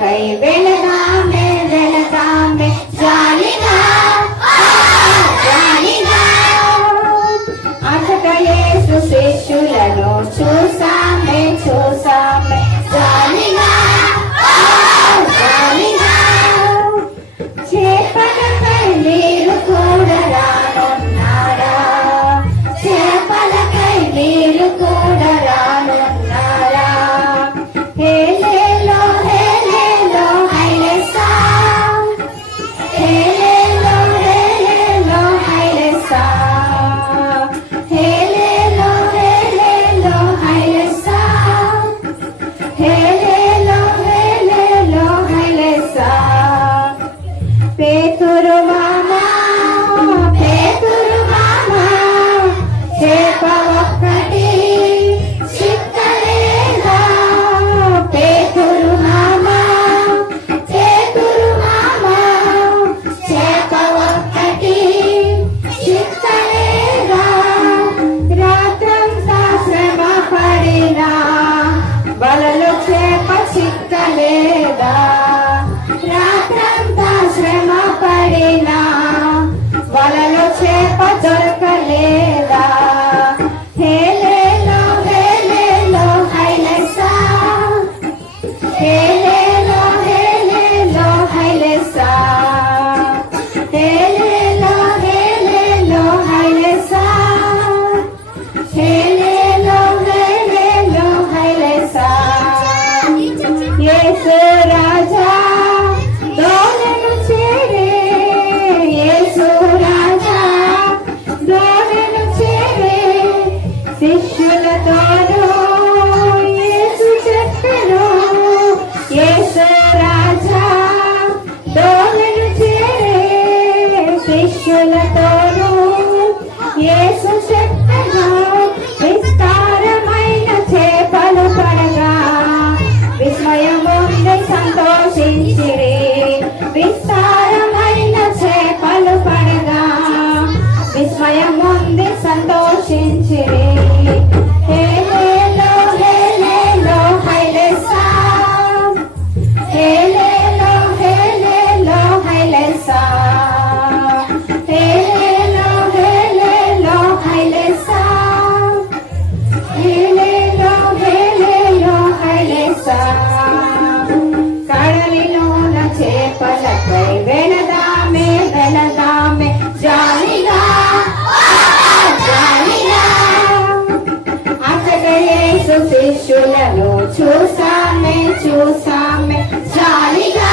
கை வேலை వలలో చేప శిష్యులతోనూ యేసు చెప్పెను శిష్యులను చూసామే చూసామే. చాలిగా